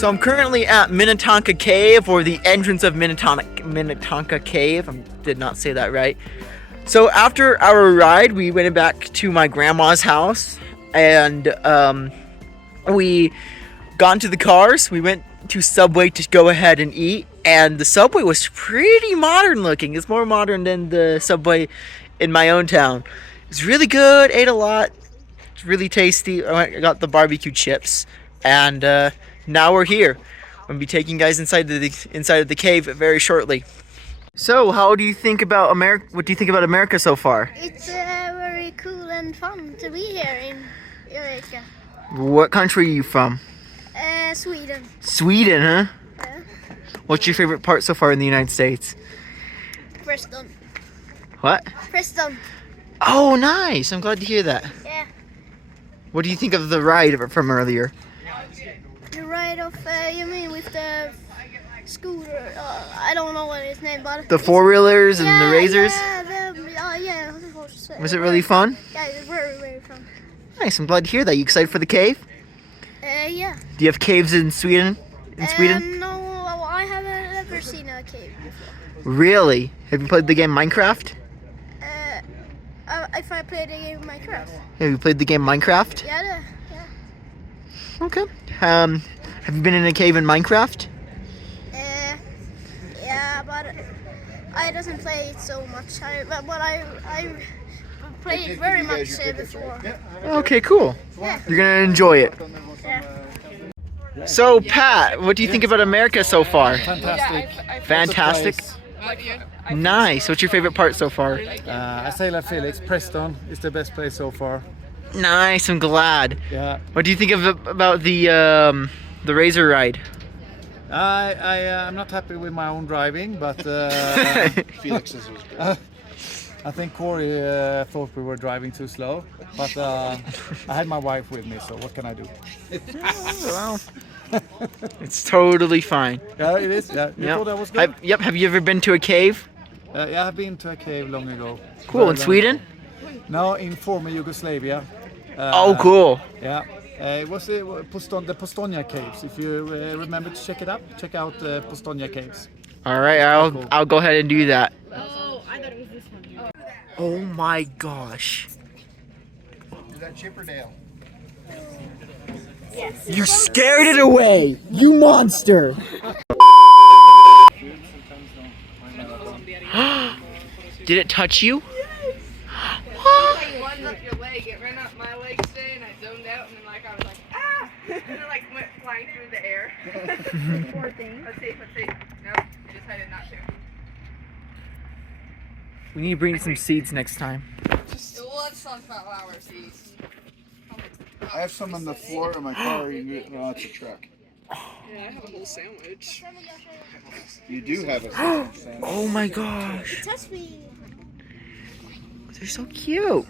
So I'm currently at Minnetonka Cave, or the entrance of Minnetonka Cave. I did not say that right. So after our ride, we went back to my grandma's house, and we got into the cars. We went to Subway to go ahead and eat, and the Subway was pretty modern looking. It's more modern than the Subway in my own town. It's really good. Ate a lot. It's really tasty. I got the barbecue chips, and now we're here. I'm gonna be taking you guys inside of the cave very shortly. So, how do you think about America? What do you think about America so far? It's very cool and fun to be here in America. What country are you from? Sweden. Sweden, huh? Yeah. What's your favorite part so far in the United States? Preston. What? Preston. Oh, nice. I'm glad to hear that. Yeah. What do you think of the ride from earlier? The ride of, you mean with the scooter? I don't know what it's named, but... The four-wheelers and the razors? Yeah. Was it really fun? Yeah, it was very, very fun. Nice. I'm glad to hear that. You excited for the cave? Yeah. Do you have caves in Sweden? No, I haven't ever seen a cave before. Really? Have you played the game Minecraft? If I played the game Minecraft. Have you played the game Minecraft? Yeah. Okay. Have you been in a cave in Minecraft? Yeah, but I doesn't play it so much. But I played it very much before. Okay, cool. Yeah. You're gonna enjoy it. Yeah. So, Pat, what do you think about America so far? Fantastic. Fantastic. Nice. What's your favorite part so far? I say like Felix, Preston is the best place so far. Nice. I'm glad. Yeah. What do you think about the razor ride? I'm not happy with my own driving, but Felix's was great. I think Corey thought we were driving too slow, but I had my wife with me, so what can I do? Well, it's totally fine. Yeah, it is. Yeah, you thought that was good? Have you ever been to a cave? Yeah, I've been to a cave long ago. Cool. In Sweden? No, in former Yugoslavia. Oh, cool. Yeah. It was the Postonia Caves. If you remember to check out the Postonia Caves. All right, I'll go ahead and do that. Oh, I thought it was this one. Oh my gosh. Is that Chipperdale? Yes. You scared it away, you monster. Did it touch you? One's up your leg, it ran up my leg today, and I zoned out, and then I was like, ah! And then went flying through the air. Poor thing. Let's see. Nope, I decided not to. We need to bring some seeds next time. We'll have sunflower seeds. I have some on the floor of my car. No, it's a truck. Yeah, I have a whole sandwich. You do have a sandwich. Oh my gosh. Touch me. They're so cute.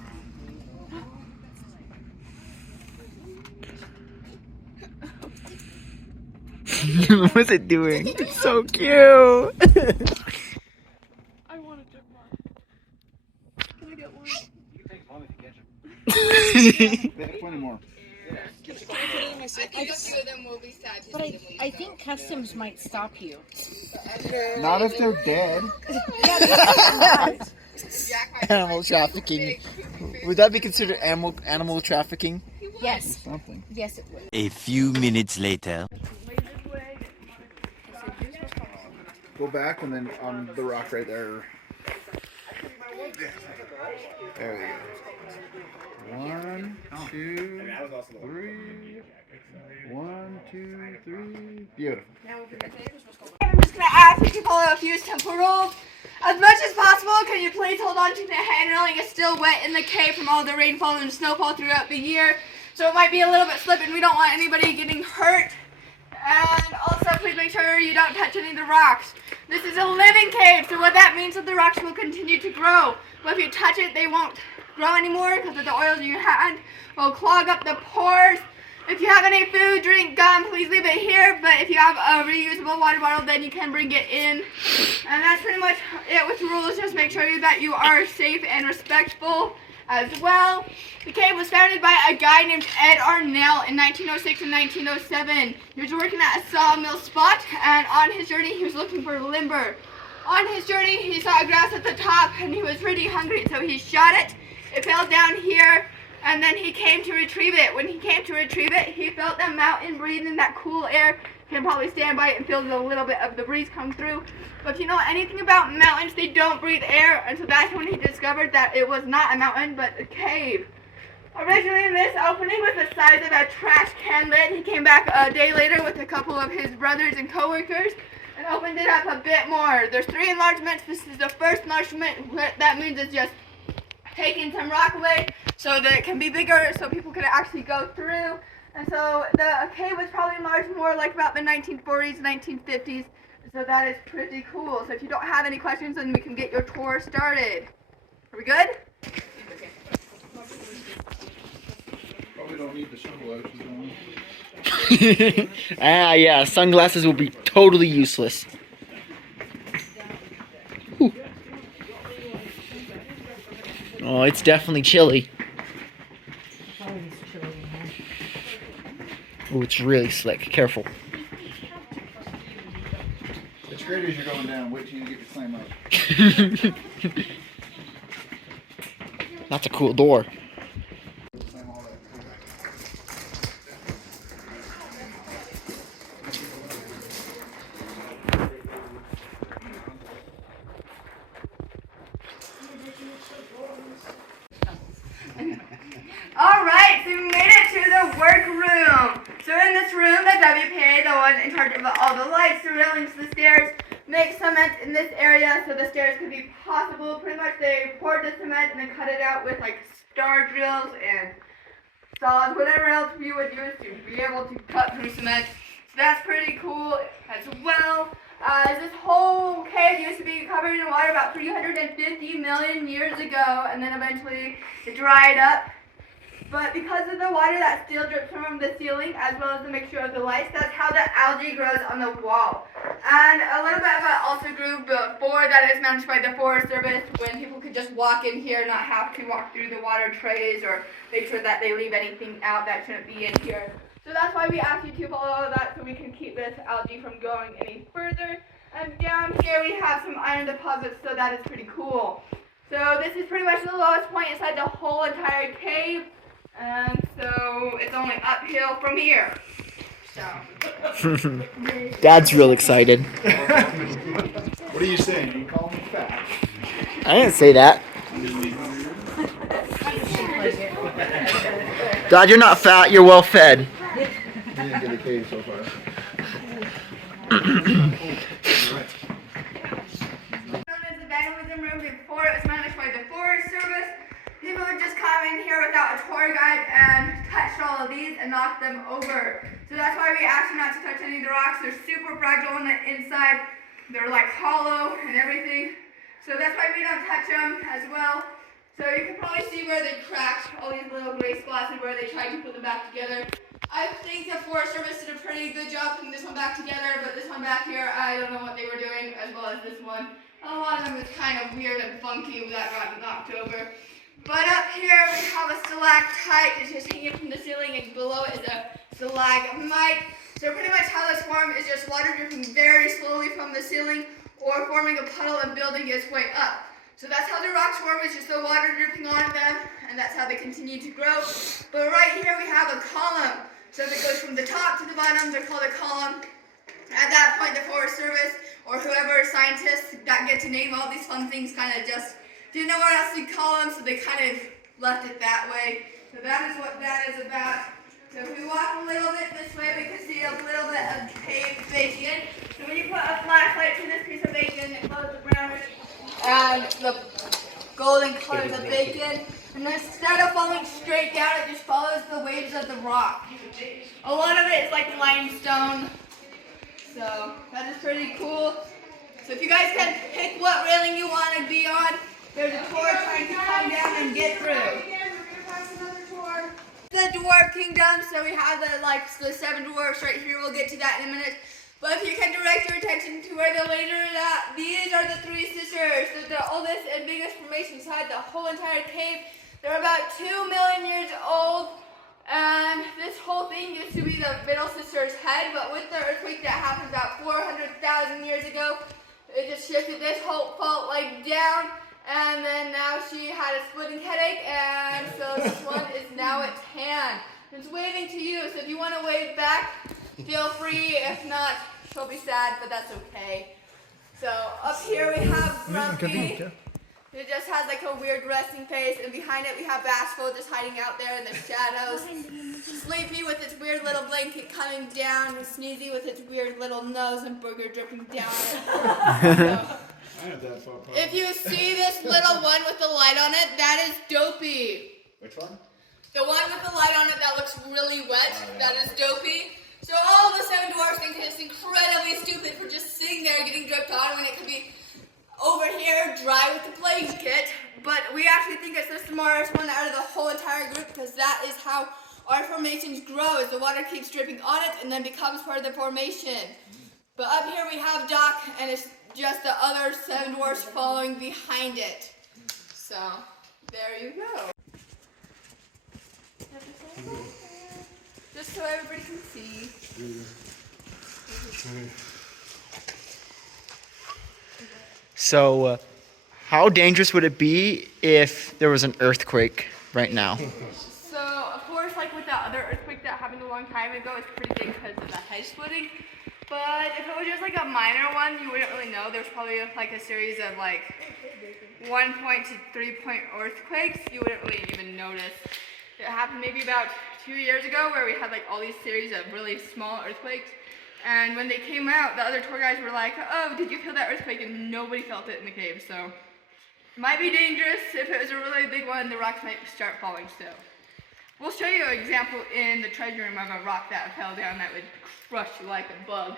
What's it doing? It's so cute. I want a chipmunk. Can I get one? They have plenty more. I think a few of them will be sad to But see them leave. I think customs might stop you. Not if they're dead. Animal trafficking. Would that be considered animal trafficking? Yes. Something. Yes, it would. A few minutes later. Go back and then on the rock right there. There we go. 1, 2, 3. 1, 2, 3. Beautiful. I'm just going to ask you to follow a few simple rules. As much as possible, can you please hold on to the hand railing? It's still wet in the cave from all the rainfall and snowfall throughout the year. So it might be a little bit slipping. We don't want anybody getting hurt. And also, please make sure you don't touch any of the rocks. This is a living cave, so what that means is that the rocks will continue to grow. But if you touch it, they won't grow anymore because of the oils in your hand will clog up the pores. If you have any food, drink, gum, please leave it here. But if you have a reusable water bottle, then you can bring it in. And that's pretty much it with the rules. Just make sure that you are safe and respectful as well. The cave was founded by a guy named Ed Arnell in 1906 and 1907. He was working at a sawmill spot, and on his journey he was looking for lumber. On his journey he saw grass at the top and he was pretty hungry, so he shot it. It fell down here, and then he came to retrieve it. When he came to retrieve it, he felt the mountain breathing that cool air. You can probably stand by it and feel a little bit of the breeze come through. But if you know anything about mountains, they don't breathe air, and so that's when he discovered that it was not a mountain, but a cave. Originally, this opening was the size of a trash can lid. He came back a day later with a couple of his brothers and co-workers and opened it up a bit more. There's 3 enlargements. This is the first enlargement. What that means is just taking some rock away so that it can be bigger, so people can actually go through. And so the cave was probably enlarged more like about the 1940s, 1950s. So that is pretty cool. So if you don't have any questions, then we can get your tour started. Are we good? Probably don't need the sunglasses on. Yeah, sunglasses will be totally useless. Whew. Oh, it's definitely chilly. Oh, it's really slick. Careful. It's great as you're going down. Wait till you get to climb up. That's a cool door. Climb all that. Alright, so we made it to the workroom. So in this room, the WPA, the one in charge of all the lights, the railings, the stairs, make cement in this area so the stairs could be possible. Pretty much they poured the cement and then cut it out with like star drills and saws, whatever else you would use to be able to cut through cement. So that's pretty cool as well. This whole cave used to be covered in water about 350 million years ago, and then eventually it dried up. But because of the water that still drips from the ceiling, as well as the mixture of the lights, that's how the algae grows on the wall. And a little bit of it also grew before that is managed by the Forest Service, when people could just walk in here, not have to walk through the water trays or make sure that they leave anything out that shouldn't be in here. So that's why we asked you to follow that, so we can keep this algae from going any further. And down here we have some iron deposits, so that is pretty cool. So this is pretty much the lowest point inside the whole entire cave. And so it's only uphill from here. So Dad's real excited. What are you saying? You call me fat? I didn't say that. Dad, you're not fat, you're well fed. You didn't get a cave so far. Known as the vandalism room before it was managed by the Forest Service. People would just come in here without a tour guide and touch all of these and knock them over. So that's why we asked you not to touch any of the rocks. They're super fragile on the inside. They're like hollow and everything. So that's why we don't touch them as well. So you can probably see where they cracked, all these little gray spots, and where they tried to put them back together. I think the Forest Service did a pretty good job putting this one back together, but this one back here, I don't know what they were doing, as well as this one. A lot of them is kind of weird and funky that got knocked over. But up here we have a stalactite. It's just hanging from the ceiling, and below it is a stalagmite. So pretty much how this forms is just water dripping very slowly from the ceiling, or forming a puddle and building its way up. So that's how the rocks form, is just the water dripping on them, and that's how they continue to grow. But right here we have a column. So if it goes from the top to the bottom, they're called a column. At that point, the Forest Service, or whoever, scientists that get to name all these fun things, kind of just didn't know what else to call them, so they kind of left it that way. So that is what that is about. So if we walk a little bit this way, we can see a little bit of caved bacon. So when you put a flashlight to this piece of bacon, it glows the brownish and the golden colors of bacon. And instead of falling straight down, it just follows the waves of the rock. A lot of it is like limestone. So that is pretty cool. So if you guys can pick what railing you want to be on, there's a tour trying to come down and get through. The Dwarf Kingdom, so we have the 7 dwarfs right here. We'll get to that in a minute. But if you can direct your attention to where the later that these are the 3 sisters. So the oldest and biggest formation inside the whole entire cave. They're about 2 million years old, and this whole thing used to be the middle sister's head, but with the earthquake that happened about 400,000 years ago, it just shifted this whole fault line down, and then now she had a splitting headache, and so this one is now its hand. It's waving to you, so if you want to wave back, feel free. If not, she'll be sad, but that's okay. So up here we have Grumpy. It just has like a weird resting face, and behind it we have Bashful just hiding out there in the shadows. Sleepy with its weird little blanket coming down, and Sneezy with its weird little nose and booger dripping down. If you see this little one with the light on it, that is Dopey. Which one? The one with the light on it that looks really wet, that is Dopey. So all of the 7 dwarfs think it's incredibly stupid for just sitting there getting dripped on when it could be over here dry with the blanket. But we actually think it's the smartest one out of the whole entire group, because that is how our formations grow, as the water keeps dripping on it and then becomes part of the formation. But up here we have Doc, and it's just the other 7 dwarfs following behind it. So there you go. Just so everybody can see. So, how dangerous would it be if there was an earthquake right now? So, of course, like with the other earthquake that happened a long time ago, it's pretty big because of the hedge splitting. But if it was just like a minor one, you wouldn't really know. There's probably like a series of like 1 point to 3 point earthquakes. You wouldn't really even notice. It happened maybe about 2 years ago, where we had like all these series of really small earthquakes. And when they came out, the other tour guides were like, "Oh, did you feel that earthquake?" And nobody felt it in the cave. So it might be dangerous. If it was a really big one, the rocks might start falling still. We'll show you an example in the treasure room of a rock that fell down that would crush you like a bug.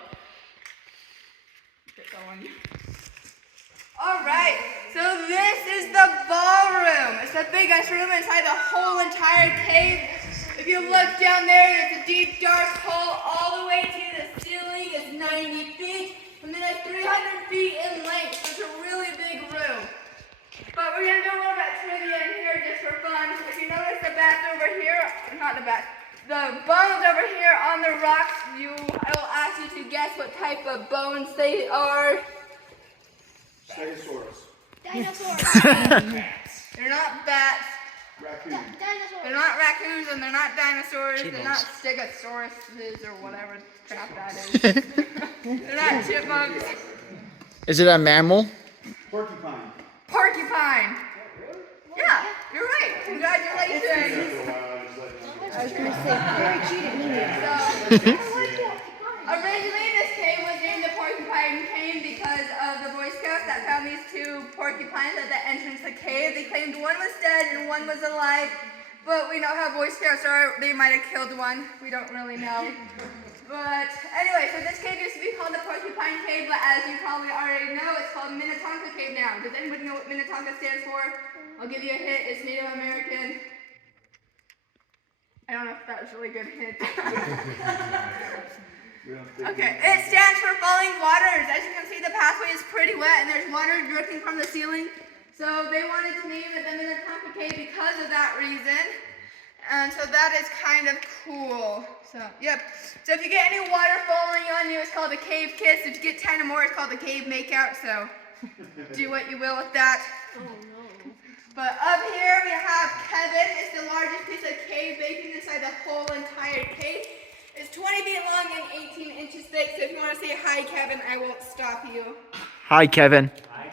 Alright, so this is the ballroom. It's the biggest room inside the whole entire cave. If you look down there, it's a deep, dark hole all the way to the ceiling. It's 90 feet, and then it's 300 feet in length. So it's a really big room. But we're going to do a little bit of trivia in here just for fun. If you notice the bats over here, not the bats, the bones over here on the rocks, I will ask you to guess what type of bones they are. Stegosaurus. Dinosaurs. They're not bats. Raccoon. Dinosaurs. They're not raccoons, and they're not dinosaurs. They're not stegosauruses or whatever crap that is. They're not chipmunks. Is it a mammal? Porcupine. Porcupine. Yeah, you're right. Congratulations. I was going to say, very cheated me. Originally, this cave was named the Porcupine Cave because of the Boy Scouts that found these 2 porcupines at the entrance of the cave. They claimed one was dead and one was alive, but we know how Boy Scouts are. They might have killed one. We don't really know. But anyway, so this cave used to be called the Porcupine Cave, but as you probably already know, it's called Minnetonka Cave now. Does anybody know what Minnetonka stands for? I'll give you a hint. It's Native American. I don't know if that was a really good hint. Okay, it stands for falling waters. As you can see, the pathway is pretty wet and there's water dripping from the ceiling. So they wanted to name it the Minnetonka Cave because of that reason. And so that is kind of cool. So, yep. So if you get any water falling on you, it's called a cave kiss. If you get 10 or more, it's called a cave makeout. So do what you will with that. Oh no. But up here we have Kevin. It's the largest piece of cave bacon inside the whole entire cave. It's 20 feet long and 18 inches thick. So if you want to say hi, Kevin, I won't stop you. Hi, Kevin. Hi,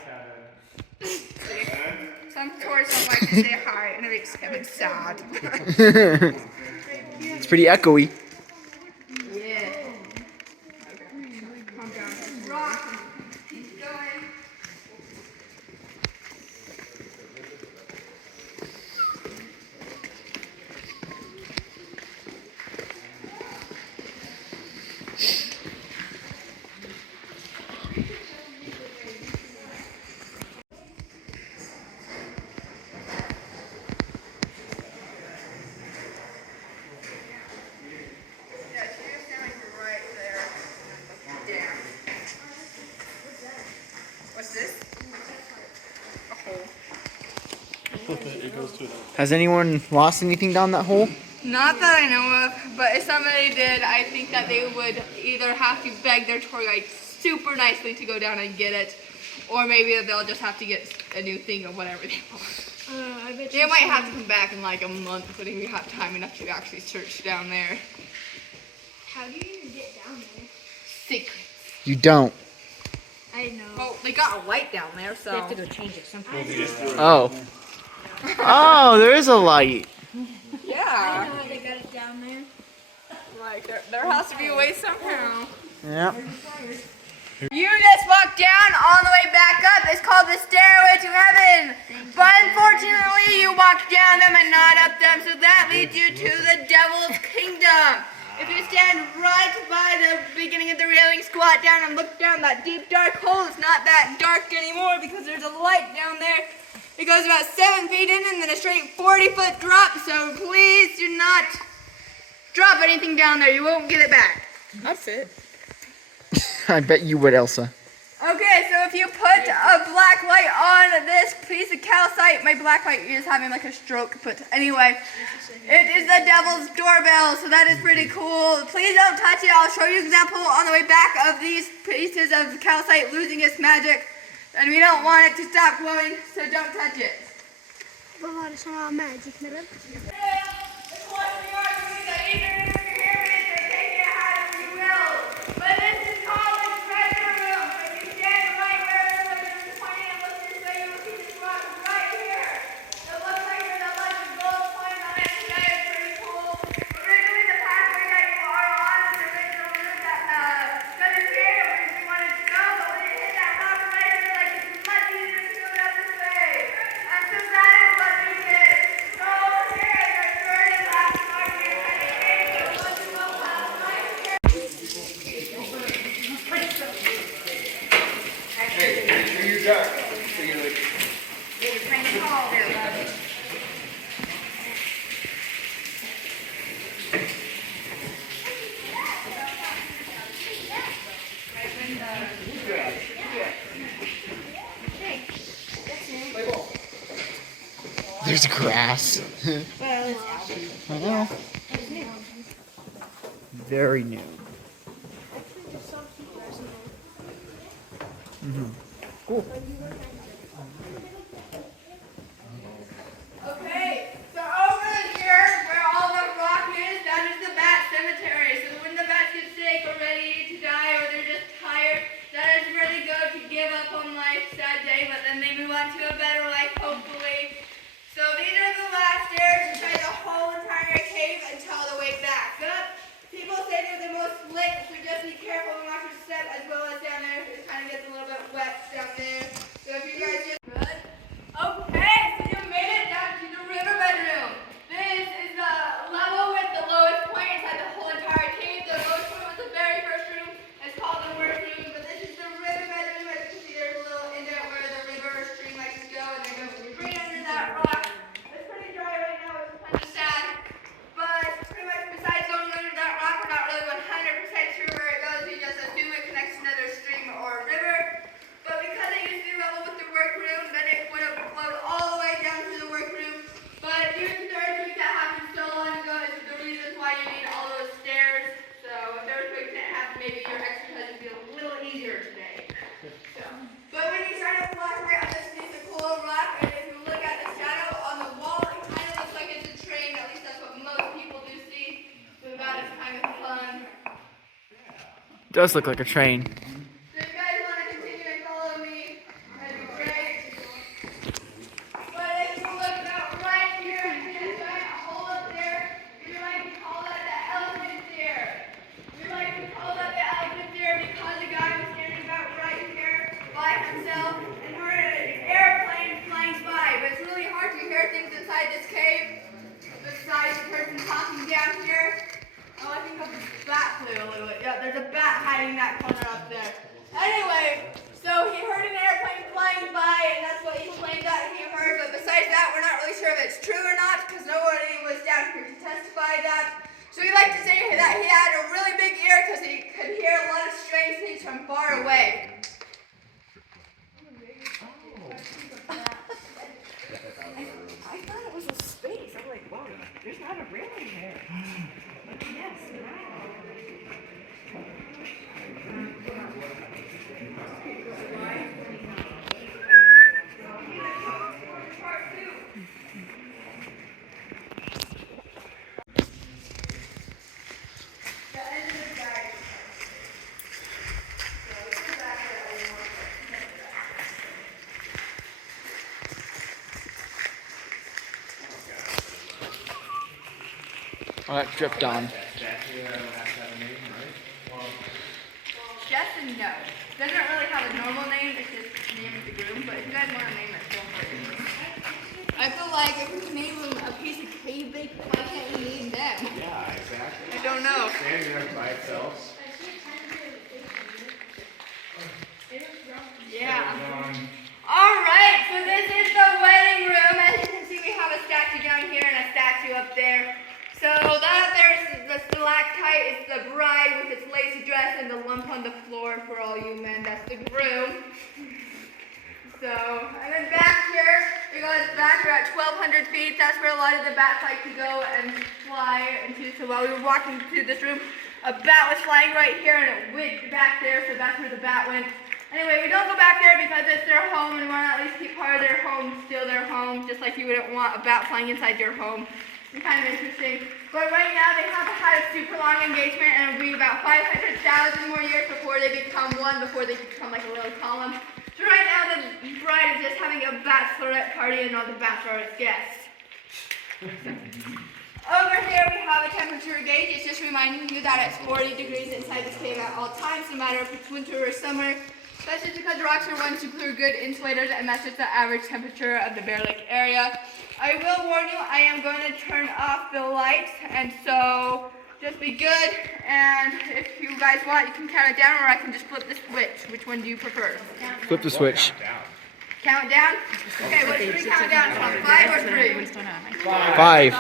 Kevin. Some tourists don't like to say hi, and it makes Kevin sad. It's pretty echoey. Yeah. Okay. Calm down. Rock. Keep going. Has anyone lost anything down that hole? Not that I know of, but if somebody did, I think that they would either have to beg their tour guide super nicely to go down and get it, or maybe they'll just have to get a new thing or whatever they want. They might have to come back in like a month when we have time enough to actually search down there. How do you even get down there? Secret. You don't. I know. Well, they got a light down there, so. You have to go change it sometime. Oh. Oh, there is a light. Yeah. I know how they got it down there. Like, there has to be a way somehow. Yeah. You just walk down on the way back up. It's called the Stairway To Heaven. But unfortunately, you walk down them and not up them, so that leads you to the Devil's Kingdom. If you stand right by the beginning of the railing, squat down and look down that deep dark hole, it's not that dark anymore because there's a light down there. It goes about 7 feet in and then a straight 40-foot drop, so please do not drop anything down there. You won't get it back. That's it. I bet you would, Elsa. Okay, so if you put a black light on this piece of calcite, my black light is having like a stroke, but anyway, it is the devil's doorbell, so that is pretty cool. Please don't touch it. I'll show you an example on the way back of these pieces of calcite losing its magic, and we don't want it to stop glowing, so don't touch it. Vad var det som var magic med den? But this is called the treasure room. If you stand right where it's pointing and look this way, you will see this rock right here. It looks like there's a bunch of gold coins on it. That is pretty cool. Originally, the pathway that you are on is the original route that got us here where we wanted to go. But when it hit that rock right, it was like it's much easier to go down this way. And so that is what we did. So here is our third and last part here. There's grass. I know. Very new. Cool. Okay, so over here where all the rock is, that is the bat cemetery. So when the bats get sick or ready to die or they're just tired, that is where they go to give up on life that day, but then they move on to a better life, hopefully. So these are the last stairs inside the whole entire cave until the way back up. People say they're the most slick, so just be careful and watch your step as well as down there. It kind of gets a little bit wet down there. So if you guys just good. Okay, so you made it down to the Riverbed Room. This is the level with the lowest point inside the whole entire cave. The lowest point was the very first room. It's called the Workroom, but this is the Riverbed Room. As you can see, there's a little indent where the river stream likes to go, and they're going right under that rock. It's pretty dry right now, which is kind of sad. But pretty much besides going under that rock, we're not really 100% sure where it goes. We just assume it connects to another stream or river. But because it used to be level with the Workroom, then it would have flowed all the way down to the Workroom. But due to the earthquake that happened so long ago, is the reasons why you need all those stairs. So if the earthquake didn't happen, maybe your exercise would be a little easier today. So, but when you start to walk right on this piece of cool rock, and if you look at the shadow on the wall, it kind of looks like it's a train. At least that's what most people do see. So that is kind of fun. Does look like a train. So if you guys want to continue and follow me, that'd be great. But if you look out right here and see a giant hole up there, we like to call that the elephant stair. We like to call that the elephant stair because the guy was standing about right here by himself, and we're in an airplane flying by. But it's really hard to hear things inside this cave besides the person talking down here. Oh, I think a bat flew a little bit. Yeah, there's a bat hiding in that corner up there. Anyway, so he heard an airplane flying by, and that's what he claimed that he heard. But besides that, we're not really sure if it's true or not, because nobody was down here to testify that. So we like to say that he had a really big ear because he could hear a lot of strange things from far away. I thought it was a space. I'm like, wow, there's not a railing there. But yes, Oh, that dripped on. yes and no. Doesn't really have a normal name, it's just the name of the groom, but if you guys want to name it, go for it. I feel like if we can name him a piece of cave bake, why can't we name them? Yeah, exactly. I don't know. Standing there by itself. Yeah. Alright, so this is the wedding room. As you can see, we have a statue down here and a statue up there. So that up there is the stalactite, it's the bride with its lacy dress, and the lump on the floor for all you men, that's the groom. So, and then back here, we got back, we're at 1,200 feet. That's where a lot of the bats like to go and fly into. So while we were walking through this room, a bat was flying right here and it went back there, so that's where the bat went. Anyway, we don't go back there because it's their home and we want to at least keep part of their home still their home, just like you wouldn't want a bat flying inside your home. It's kind of interesting. But right now they have had a super long engagement and it'll be about 500,000 more years before they become one, before they become like a little column. So right now the bride is just having a bachelorette party and all the bachelorette guests. Over here we have a temperature gauge. It's just reminding you that it's 40 degrees inside this cave at all times, no matter if it's winter or summer. That's just because the rocks are one super good insulators, and that's just the average temperature of the Bear Lake area. I will warn you, I am going to turn off the lights, and so just be good. And if you guys want, you can count it down, or I can just flip the switch. Which one do you prefer? Flip the switch. Count it down? Okay, what should we count down from? 5 or 3? 5,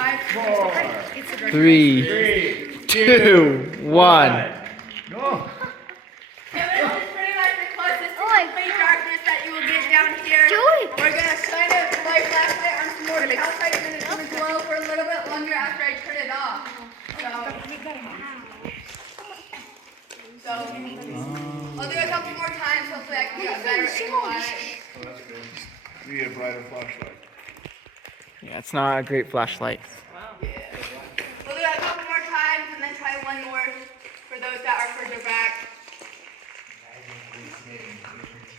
3, 2, 1. Go. Okay, this is pretty much the closest to complete darkness that you will get down here. We're going to kind of light flashlight on some more calcite, and then it's going to glow for a little bit longer after I turn it off. So I'll do it a couple more times. Hopefully I can get a better angle on it. Oh, that's good. You need a brighter flashlight. Yeah, it's not a great flashlight. Yeah. We'll do it a couple more times and then try one more for those that are further back.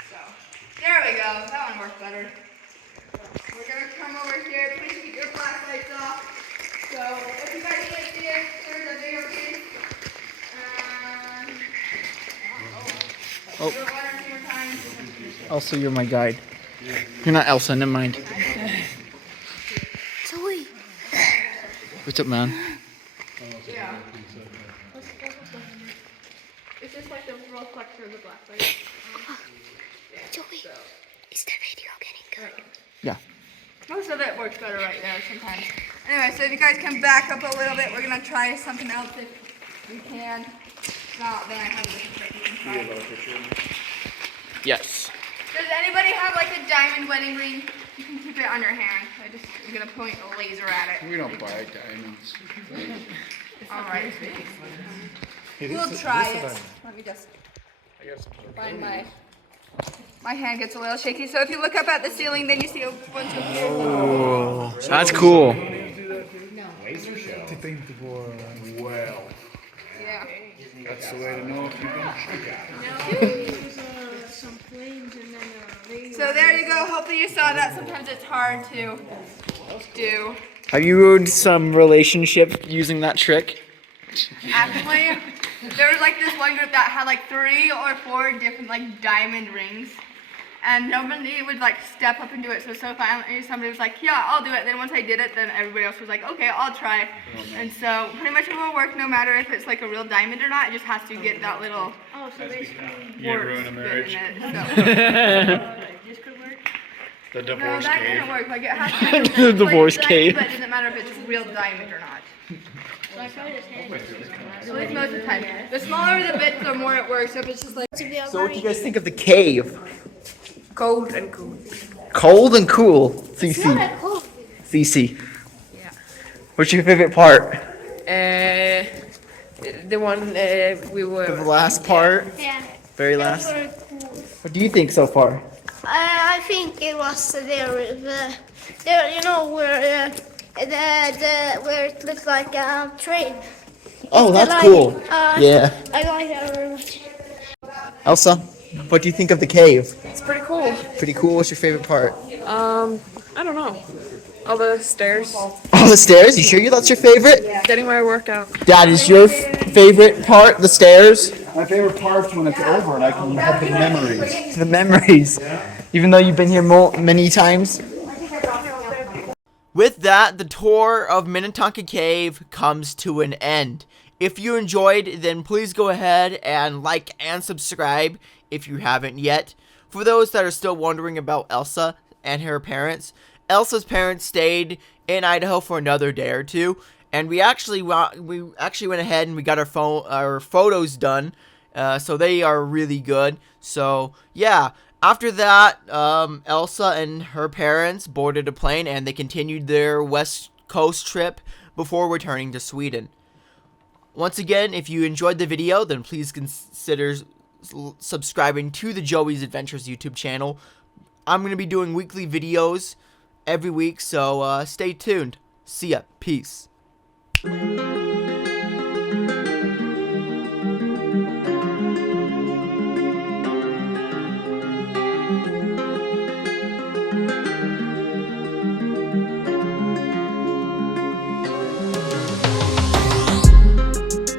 So, there we go. That one worked better. We're going to come over here. Please keep your flashlights off. So, if you guys can't see it, there's a bigger piece. Oh. Elsa, you're my guide. You're not Elsa, never mind. Zoe. What's up, man? Yeah. It's just like the reflector of the black light. Zoe, is the video getting good? Yeah. Most of it works better right there sometimes. Anyway, so if you guys can back up a little bit, we're going to try something else if we can. If not, then I have a different trick you can try. Yes. Does anybody have like a diamond wedding ring? You can keep it on your hand. I'm going to point a laser at it. We don't buy diamonds. Alright. We'll try it. Let me just find my hand gets a little shaky. So if you look up at the ceiling, then you see a bunch of Oh, that's cool. Laser show. Well, yeah. that's the way to know if you've been. So there you go. Hopefully you saw that. Sometimes it's hard to do. Have you ruined some relationship using that trick? Actually, there was like this one group that had like 3 or 4 different like diamond rings. And nobody would like step up and do it. So finally somebody was like, yeah, I'll do it. Then once I did it, then everybody else was like, okay, I'll try. And so pretty much it will work no matter if it's like a real diamond or not. It just has to get that little ruin a marriage. This could work. The No, divorce that cave. didn't work. Like it has to be The divorce diamond, cave. But it doesn't matter if it's real diamond or not. At least most of the time. The smaller the bits, the more it works. So if it's just like So what do you guys think of the cave? cold and cool. Cold and cool. So you It's see. not that cold. Cece. Yeah. What's your favorite part? The one we were. The last part? Yeah. Very last? What do you think so far? I think it was there, you know, where where it looks like a train. Oh, that's Like, cool. Yeah. I like that very much. Elsa, what do you think of the cave? It's pretty cool. Pretty cool. What's your favorite part? I don't know. All the stairs. Oh, the stairs? You sure that's your favorite? Getting my workout. Dad, is your favorite part the stairs? My favorite part's when it's over and I can have the memories. The memories. Even though you've been here many times? With that, the tour of Minnetonka Cave comes to an end. If you enjoyed, then please go ahead and like and subscribe if you haven't yet. For those that are still wondering about Elsa and her parents, Elsa's parents stayed in Idaho for another day or two, and we actually went ahead and we got our photos done, so they are really good. So yeah, after that, Elsa and her parents boarded a plane and they continued their West Coast trip before returning to Sweden. Once again, if you enjoyed the video, then please consider subscribing to the Joey's Adventures YouTube channel. I'm going to be doing weekly videos every week, so stay tuned. See ya. Peace.